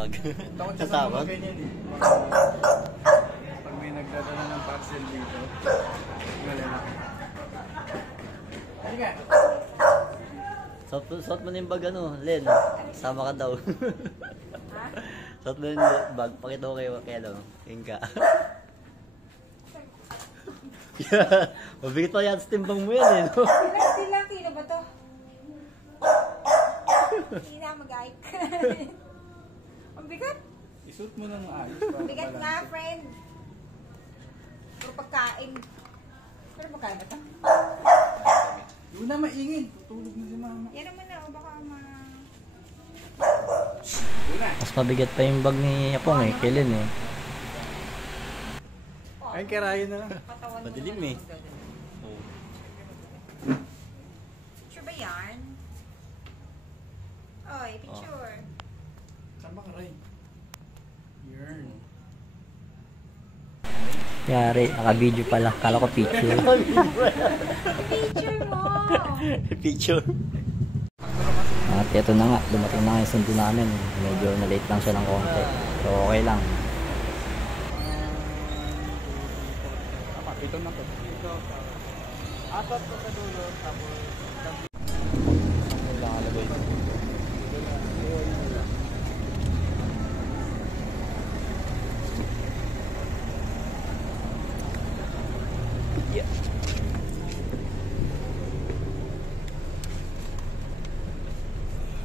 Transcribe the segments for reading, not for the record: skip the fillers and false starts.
Pag Takot siya sa tatawag. mga ganyan eh. Pag may nagdadala ng parcel dito. Galera. Halika. Suot mo na yung bag ano, Len. Sama ka daw. Ha? Suot mo yung bag. Pakita ko kayo kaya ano. Inka. Mabigat pa yan sa timbang mo yan eh. No? Ilang kilo ba to? Hindi na mag-aik. Ang bigat. Isuot mo ng ayos. Ang bigat nga, friend. Puro pagkain. Pero pagkain ba to? Doon na maingin. Tutulog na si mama. Yan naman na, o baka Doon na. Mas mabigat pa yung bag ni Apong eh. Kailan eh. Ay, karayan na lang. Patawan mo Madilim naman eh. ang gagawin. Picture ba yan? Oy, picture. Saan ba karay? Yarn. Yari, naka-video pala. Kala ko picture. Picture mo! Picture. At ito na nga, dumating na nga yung sundo namin. Medyo na-late lang siya ng konti. So okay lang. Ito na to. Ito. Apat ko sa dulo. Tapos. Yeah.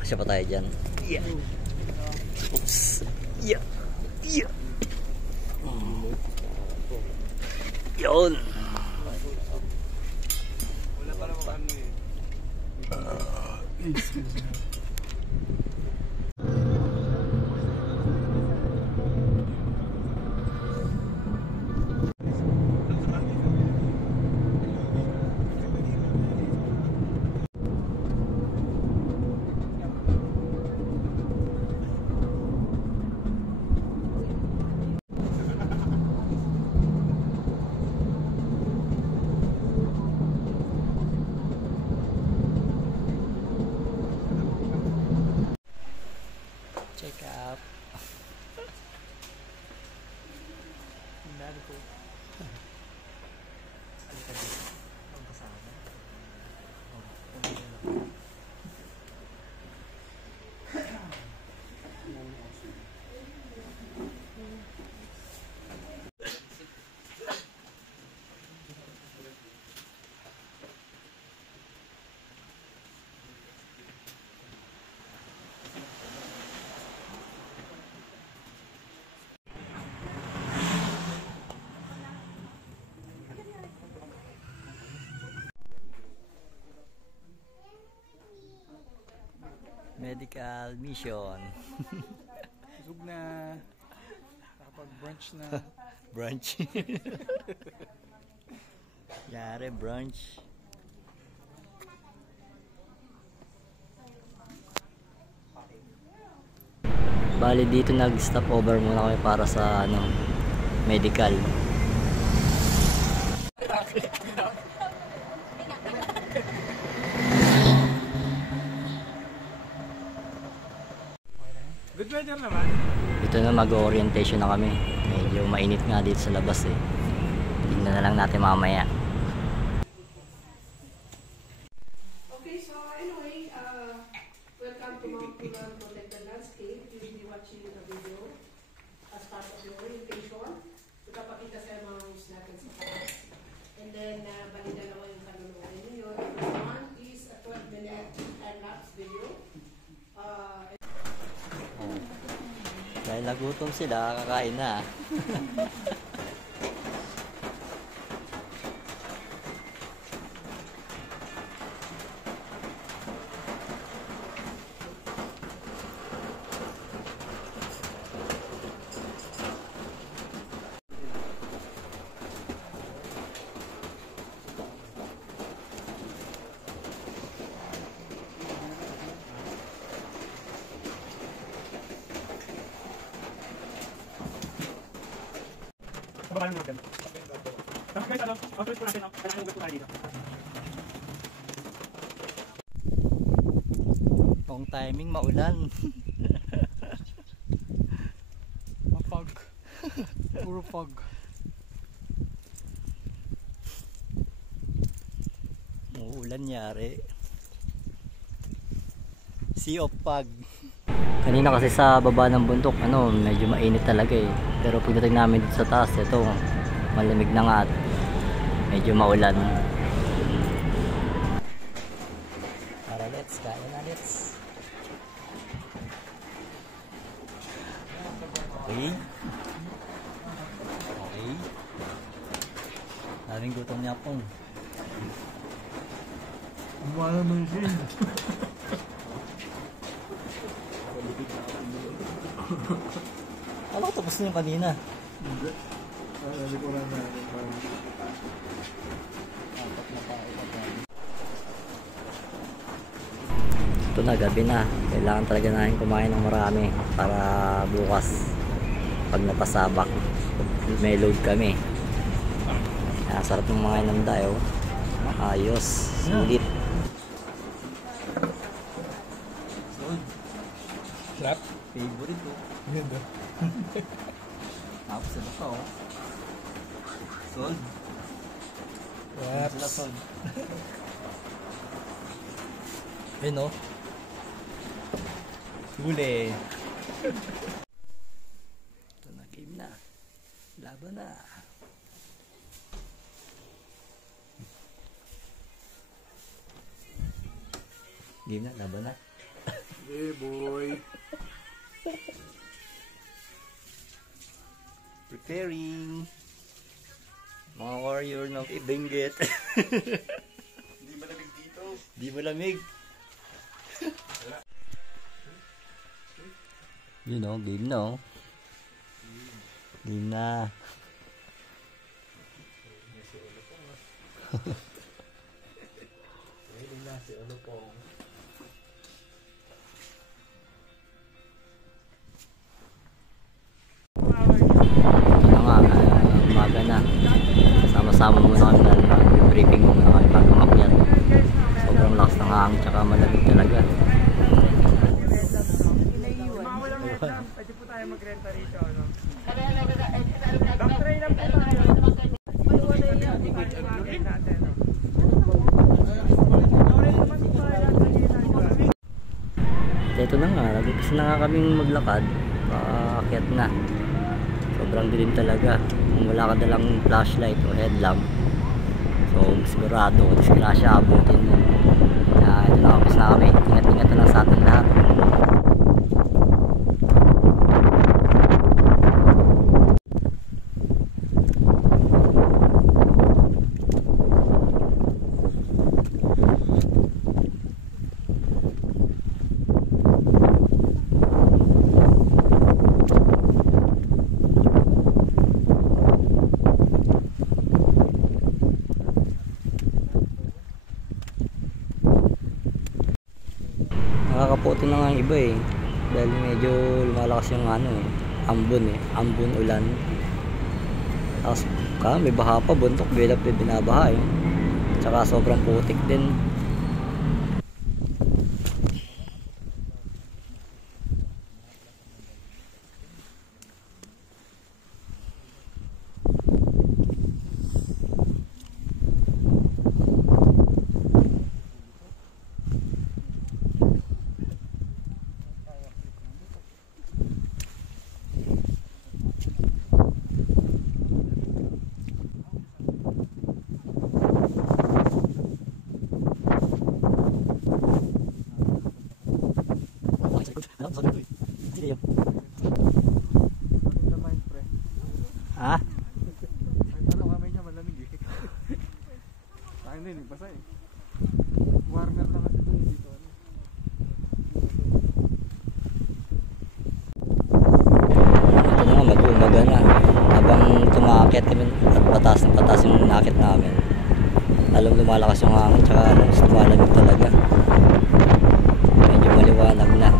Siya pa tayo dyan. Yeah. Oops. Yeah. Yeah. Yun. Wala pa naman ano eh. Check out. Dali ko. Ang kasama. Medical mission. Busog na. Nakapag-brunch na. Brunch. Yari, brunch. Bali dito nag-stop over muna kami para sa ano, medical. Good weather naman. Dito na mag-orientation na kami. Medyo mainit nga dito sa labas eh. Tingnan na lang natin mamaya. Okay, so anyway, welcome to Mount Pulan Protected Landscape. You'll be watching the video as part of your orientation. Ipapakita sa mga host natin sa taas. And then, bali dalawa yung tanong ninyo. One is a 12-minute time-lapse video. Dahil nagutom sila, kakain na. Baba lang natin. Guys, ano? Outfit po natin. Kailangan ugat po tayo dito. Wrong timing, maulan. Puro fog. Uulan yari. Sea of fog. Kanina kasi sa baba ng bundok, medyo mainit talaga eh. Pero pagdating namin dito sa taas, ito, malamig na nga at medyo maulan. Tara, let's kain na, let's. Okay. Okay. Daming gutom niya pong. Wala naman siya. Ano ko tapos na yung kanina? Hindi. Hindi ko lang natin. Ito na, gabi na. Kailangan talaga natin kumain ng marami para bukas pag napasabak may load kami. Sarap ng mga inamda oh. Ayos, sulit. Sarap? Favorite oh. Ganda. Tapos ito pa oh. Sold. Sila sold. Ayun oh. Huli. Ito na, game na. Laban na. Game na, laban na. Hey boy. Preparing. Mga warrior ng Benguet. Hindi malamig dito. Di malamig. You know, game na oh. Game na. Ito nga, umaga na. Sama-sama muna kami dahil mag-briefing muna kami bago umakyat. Sobrang lakas ng hangin tsaka malamig talaga. Pwede po tayo magrenta rito, ano? Back-try lang po tayo. Natin, no? Ito na nga, nag-upis na nga kaming maglakad. Paakyat na. Sobrang dilim talaga. Kung wala ka dalang flashlight o headlamp, so sigurado, disgrasya abutin mo. Kaya ito na, upis na kami. Ingat-ingat na lang sa atin lahat. Nakakapoto na nga yung iba eh, dahil medyo lumalakas yung ambon ulan. Tapos may baha pa, buntok, bilap binabaha eh. Tsaka sobrang putik din. Ha? Ano kamay niya malamig eh. Tayo din, basa eh. Warmer lang kasi doon dito. Ito na nga, mag-umaga na. Habang tumakit kami at patas yung nakit namin, alam lumalakas yung hangin, tsaka lumalamig talaga. Medyo maliwanag na.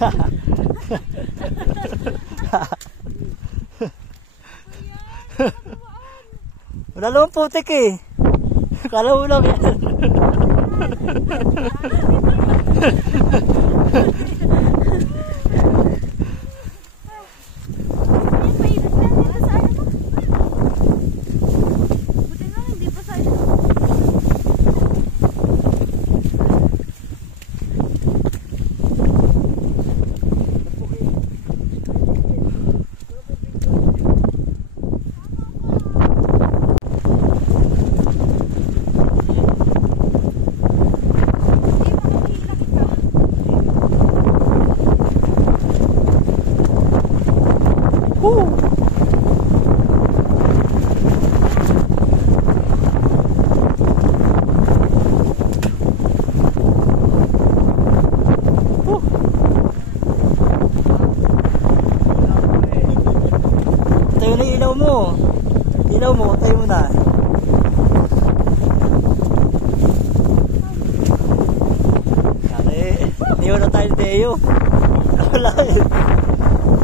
Wala naman putik eh. Kala mo lang yan. Tayo na ilaw mo. Ilaw mo, tayo mo na. Kaya, niyo na tayo Teo. Wala eh.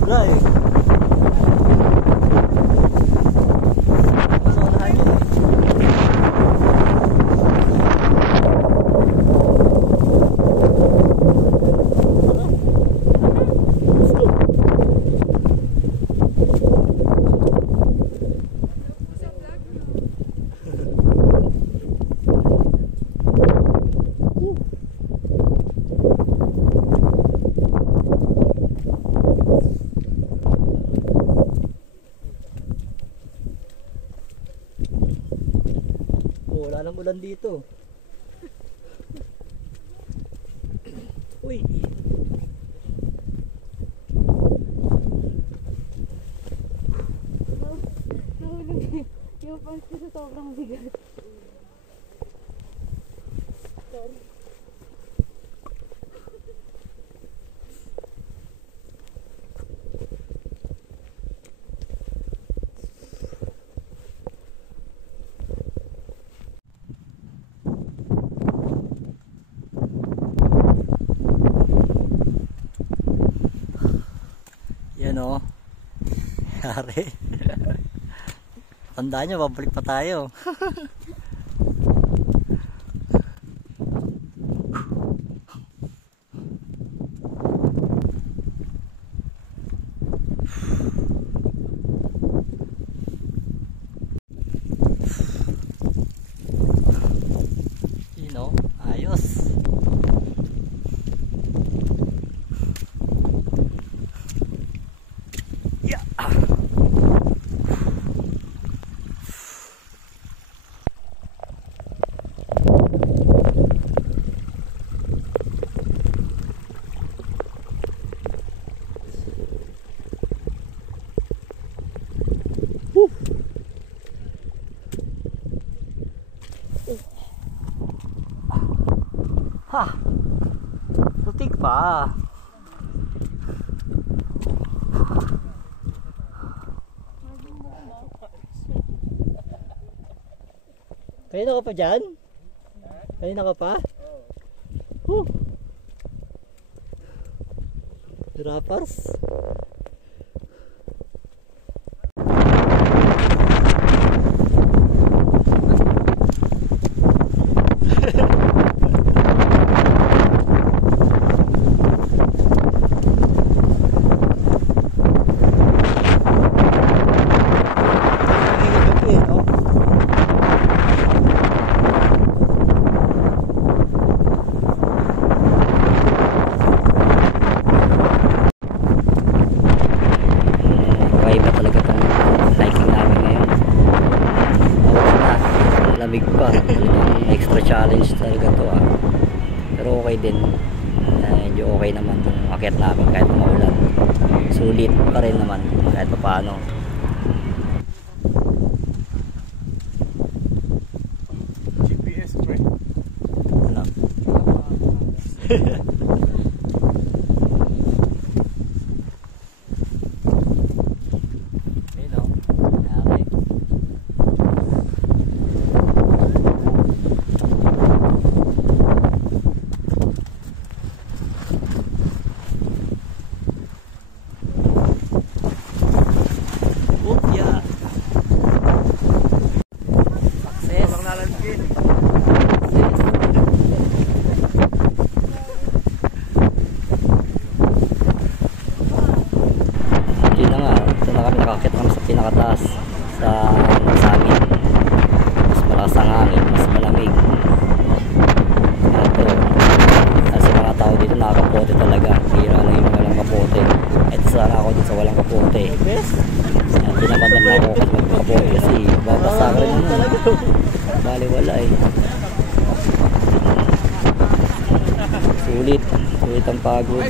Wala eh. Masaunahan yun eh. Wala nang ulan dito. Uy. Nahulog yung pants ko sa sobrang bigat. Sorry. Yan o. Yari. Tandaan nyo, babalik pa tayo. Yun o, ayos. Yeah. Ha! Putik pa. Kanina ka pa dyan? Kanina ka pa? Oo. Rappers? Lamig pa, extra challenge talaga to ah. Pero okay din, medyo okay naman yung akyat namin kahit maulan. Sulit pa rin naman kahit pa paano. GPS pre. Ano? sa amin. Mas malakas ang hangin, mas malamig. Ito, kasi mga tao dito nakakapote talaga. Hira na yung walang kapote. Ito sana ako dun sa walang kapote. Tinamadan na ako kasi magkapote kasi babasa ka rin naman. Bali wala eh. Sulit ang pagod.